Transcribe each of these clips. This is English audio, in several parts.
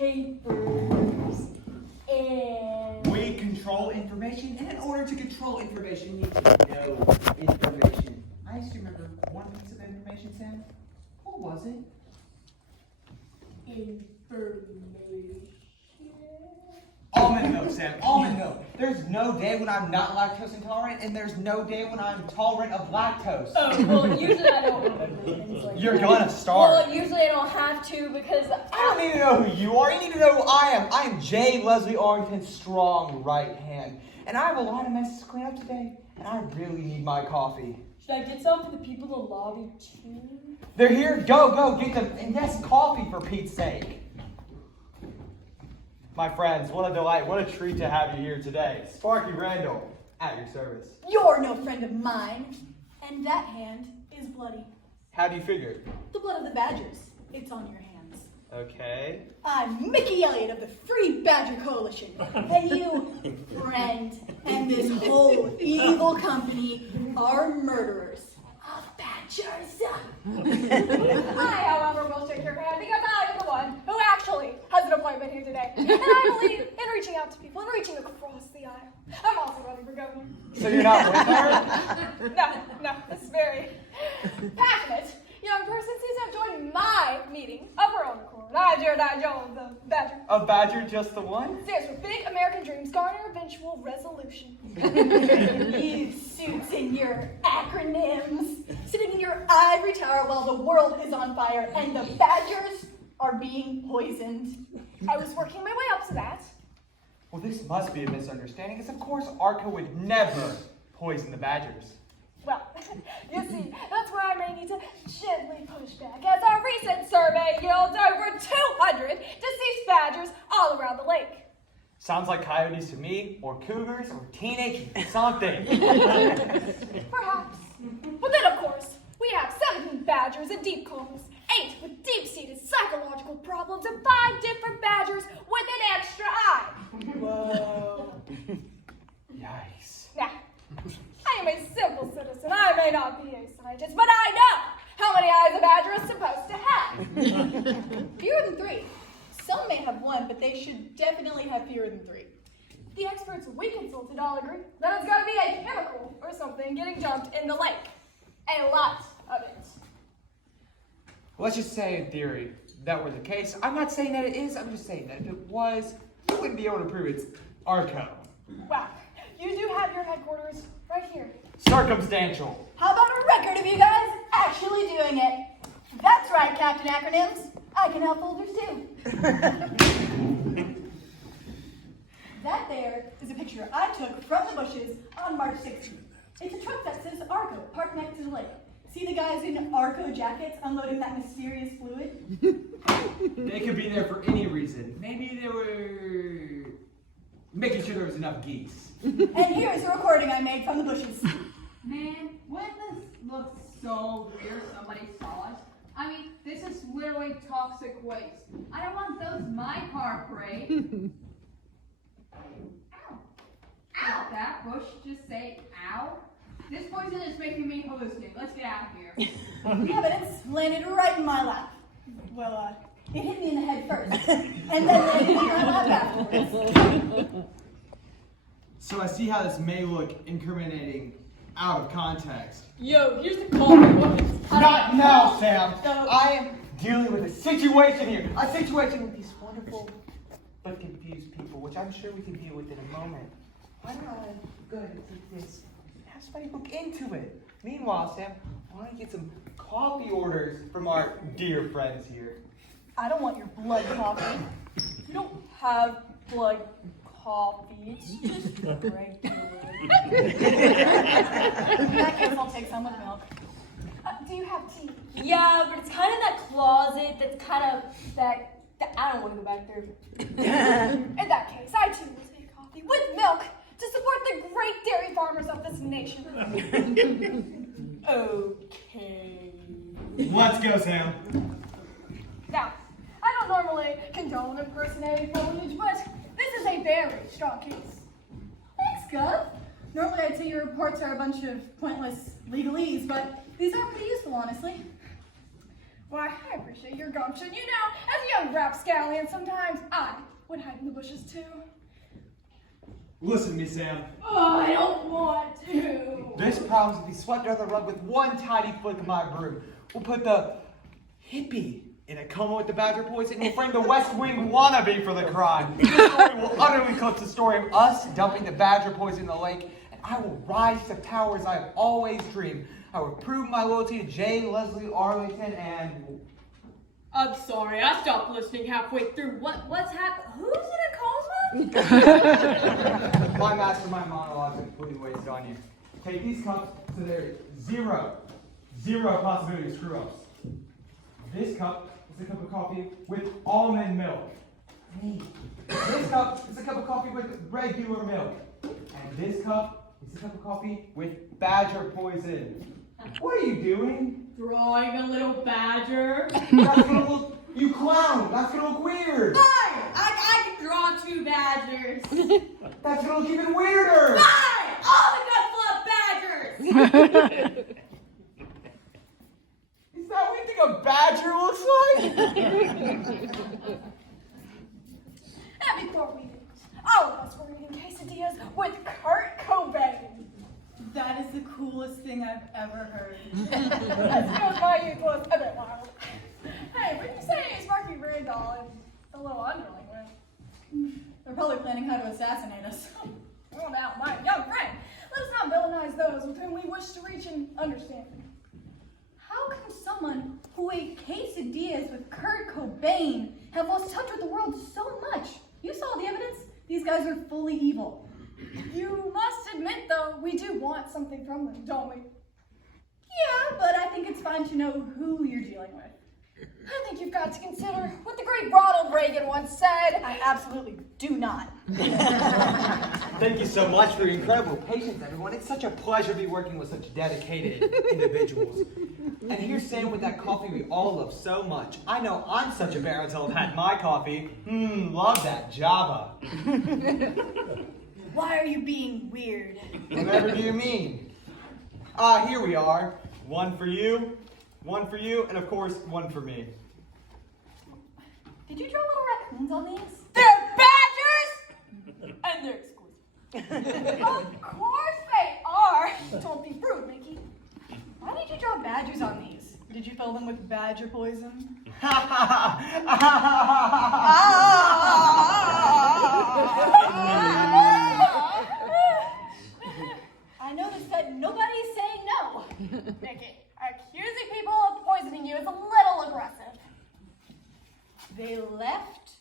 papers, and... We control information, and in order to control information, you need to know information. I used to remember one piece of information, Sam. What was it? Information. Almond milk, Sam. Almond milk. There's no day when I'm not lactose intolerant, and there's no day when I'm tolerant of lactose. Oh, well, usually I don't remember things like You're that. gonna start. Well, usually I don't have to because I don't need to know who you are. You need to know who I am. I am J. Leslie Arlington's strong right hand. And I have a lot of messes to clean up today, and I really need my coffee. Should I get some for the people in the lobby too? They're here. Go, get them. And yes, coffee for Pete's sake. My friends, what a delight, what a treat to have you here today. Sparky Randall, at your service. You're no friend of mine. And that hand is bloody. How do you figure? The blood of the Badgers. It's on your hands. Okay. I'm Mickey Elliott of the Free Badger Coalition. And you, friend, and this whole evil company are murderers of badgers. I, however, will shake your hand because I am the one who actually has an appointment here today. And I believe in reaching out to people and reaching across the aisle. I'm also running for governor. So you're not with her? No, this very passionate young person seems to have joined my meeting of her own accord. I dare not join the Badger. A badger, just the one? Stands for Big American Dreams Garner Eventual Resolution. You suits and your acronyms, sitting in your ivory tower while the world is on fire and the Badgers are being poisoned. I was working my way up to that. Well, this must be a misunderstanding, because of course Arco would never poison the badgers. Well, you see, that's where I may need to gently push back, as our recent survey yields over 200 deceased badgers all around the lake. Sounds like coyotes to me, or cougars, or teenage something. Perhaps. But then, of course, we have 17 badgers in deep comas, 8 with deep-seated psychological problems, and 5 different badgers with an extra eye. Whoa. Yikes. Now, I am a simple citizen. I may not be a scientist, but I know how many eyes a badger is supposed to have. Fewer than 3. Some may have 1, but they should definitely have fewer than 3. The experts we consulted all agree that it's got to be a chemical or something getting dumped in the lake. A lot of it. Let's just say in theory that were the case. I'm not saying that it is, I'm just saying that if it was, you wouldn't be able to prove it's Arco. Wow, you do have your headquarters right here. Circumstantial. How about a record of you guys actually doing it? That's right, Captain Acronyms. I can help folders too. That there is a picture I took from the bushes on March 16th. It's a truck that says Arco, parked next to the lake. See the guys in Arco jackets unloading that mysterious fluid? They could be there for any reason. Maybe they were making sure there was enough geese. And here's a recording I made from the bushes. Man, wouldn't this look so weird if somebody saw it? I mean, this is literally toxic waste. I don't want those in my car parade. Ow. Ow! Did that bush just say ow? This poison is making me hallucinate. Let's get out of here. The evidence landed right in my lap. Well, it hit me in the head first, and then landed in my lap afterwards. So I see how this may look incriminating out of context. Yo, here's the call. Not now, Sam! I am dealing with a situation here. A situation with these wonderful but confused people, which I'm sure we can deal with in a moment. Why don't I go ahead and take this and have somebody look into it? Meanwhile, Sam, why don't you get some coffee orders from our dear friends here? I don't want your blood coffee. You don't have blood coffee. It's just regular. In that case, I'll take some with milk. Do you have tea? Yeah, but it's kind of that closet that's kind of that I don't want to go back there. In that case, I too will take coffee with milk to support the great dairy farmers of this nation. Okay. Let's go, Sam. Now, I don't normally condone impersonating foliage, but this is a very strong case. Thanks, Gov. Normally I'd say your reports are a bunch of pointless legalese, but these are pretty useful, honestly. Why, I appreciate your gumption. You know, as a young rapscallion, sometimes I would hide in the bushes too. Listen to me, Sam. Oh, I don't want to. This problem will be swept under the rug with one tiny flick of my broom. We'll put the hippie in a coma with the badger poison and we'll frame the West Wing wannabe for the crime. This story will utterly eclipse the story of us dumping the badger poison in the lake, and I will rise to power as I have always dreamed. I will prove my loyalty to Jane Leslie Arlington and... I'm sorry, I stopped listening halfway through. What's happened? Who's in a coma? My mastermind monologue is completely wasted on you. Take these cups so there's zero possibility of screw-ups. This cup is a cup of coffee with almond milk. This cup is a cup of coffee with regular milk. And this cup is a cup of coffee with badger poison. What are you doing? Drawing a little badger. That's gonna look, you clown, that's gonna look weird. I can draw 2 badgers. That's gonna look even weirder. All the good fluff badgers. Is that what you think a badger looks like? And before we did, all of us were eating quesadillas with Kurt Cobain. That is the coolest thing I've ever heard. As good as my youth was a bit wild. Hey, what did you say Sparky Randall and a little underling with? They're probably planning how to assassinate us. Well, now, my young friend, let us not villainize those with whom we wish to reach an understanding. How can someone who ate quesadillas with Kurt Cobain have lost touch with the world so much? You saw the evidence. These guys are fully evil. You must admit, though, we do want something from them, don't we? Yeah, but I think it's fine to know who you're dealing with. I think you've got to consider what the great Ronald Reagan once said. I absolutely do not. Thank you so much for your incredible patience, everyone. It's such a pleasure to be working with such dedicated individuals. And here's Sam with that coffee we all love so much. I know I'm such a bear until I've had my coffee. Love that Java. Why are you being weird? Whatever do you mean? Here we are. One for you, and of course, one for me. Did you draw little raccoons on these? They're badgers! And they're exquisite. Of course they are! Don't be rude, Mickey. Why did you draw badgers on these? Did you fill them with badger poison? I noticed that nobody's saying no. Mickey, accusing people of poisoning you is a little aggressive. They left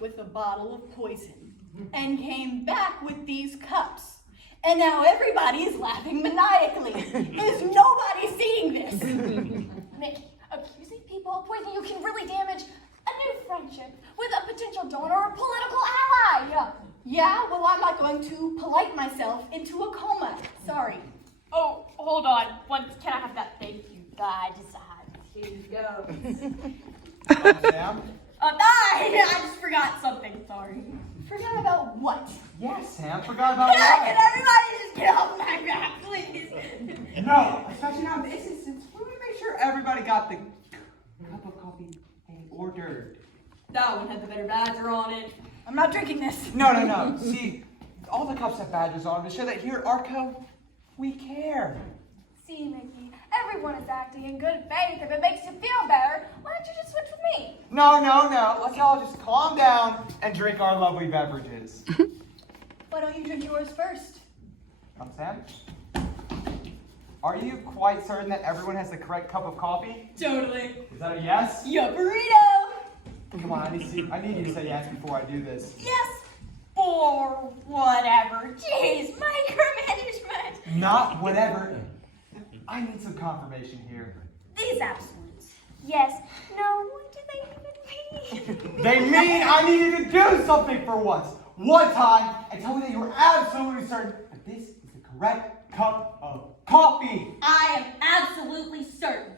with a bottle of poison and came back with these cups. And now everybody is laughing maniacally. Is nobody seeing this? Mickey, accusing people of poisoning you can really damage a new friendship with a potential donor or political ally. Yeah, well, I'm not going to polite myself into a coma. Sorry. Oh, hold on. Can I have that? Thank you. I decide. Here you go. Sam? I just forgot something. Sorry. Forgot about what? Yes, Sam. Forgot about Can what? everybody just get off my back, please? No, especially now in this instance. We want to make sure everybody got the cup of coffee they ordered. That one had the better badger on it. I'm not drinking this. No. See, all the cups have badges on them to show that here at Arco, we care. See, Mickey, everyone is acting in good faith. If it makes you feel better, why don't you just switch with me? No. Let's all just calm down and drink our lovely beverages. Why don't you drink yours first? Sam? Are you quite certain that everyone has the correct cup of coffee? Totally. Is that a yes? Yeah, burrito. Come on, I need you to say yes before I do this. Yes. Or whatever. Jeez, micromanagement. Not whatever. I need some confirmation here. These absolutes. Yes. No, what do they even mean? They mean I need you to do something for once. One time, and tell me that you're absolutely certain that this is the correct cup of coffee. I am absolutely certain.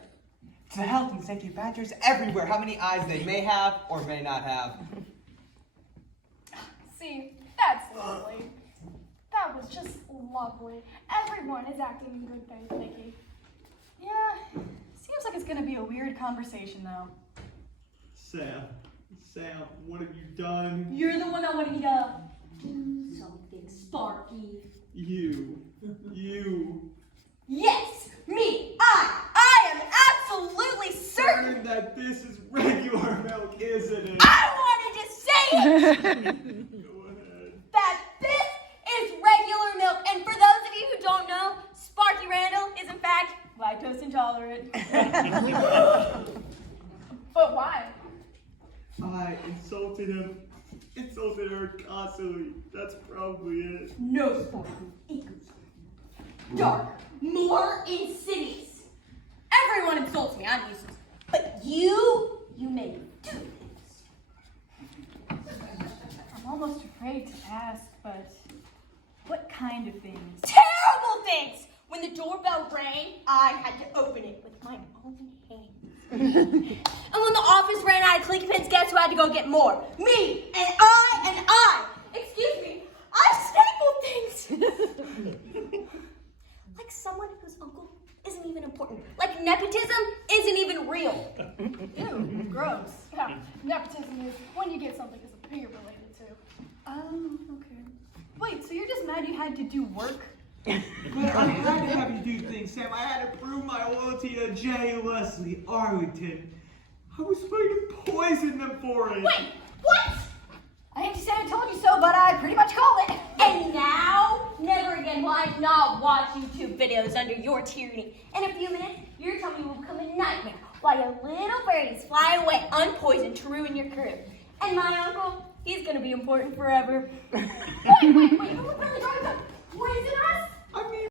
To the health and safety of badgers everywhere, how many eyes they may have or may not have. See, that's lovely. That was just lovely. Everyone is acting in good faith, Mickey. Yeah, see, Seems like it's gonna be a weird conversation, though. Sam, what have you done? You're the one that wanted me to do something, Sparky. You. Yes, me. I am absolutely certain that this is regular milk, isn't it? I wanted to say it. Go ahead. That this is regular milk. And for those of you who don't know, Sparky Randall is in fact lactose intolerant. But why? I insulted her constantly. That's probably it. No, Sparky. It goes darker, more insidious. Everyone insults me. I'm useless. But you make me do things. I'm almost afraid to ask, but what kind of things? Terrible things. When the doorbell rang, I had to open it with my own hands. And when the office ran out of click pins, guess who had to go get more? Me and I. Excuse me, I stapled things. Like someone whose uncle isn't even important. Like nepotism isn't even real. Ew, gross. Yeah, nepotism is when you get something that's who you're related to. Oh, okay. Wait, so you're just mad you had to do work? But I had to have you do things, Sam. I had to prove my loyalty to J. Leslie Arlington. I was going to poison them for it. Wait, what? I hate to say I told you so, but I pretty much called it. And now, never again will I not watch YouTube videos under your tyranny. In a few minutes, your tummy will become a nightmare while your little birdies fly away unpoisoned to ruin your career. And my uncle, he's gonna be important forever. Wait, who would really try to poison us? I mean,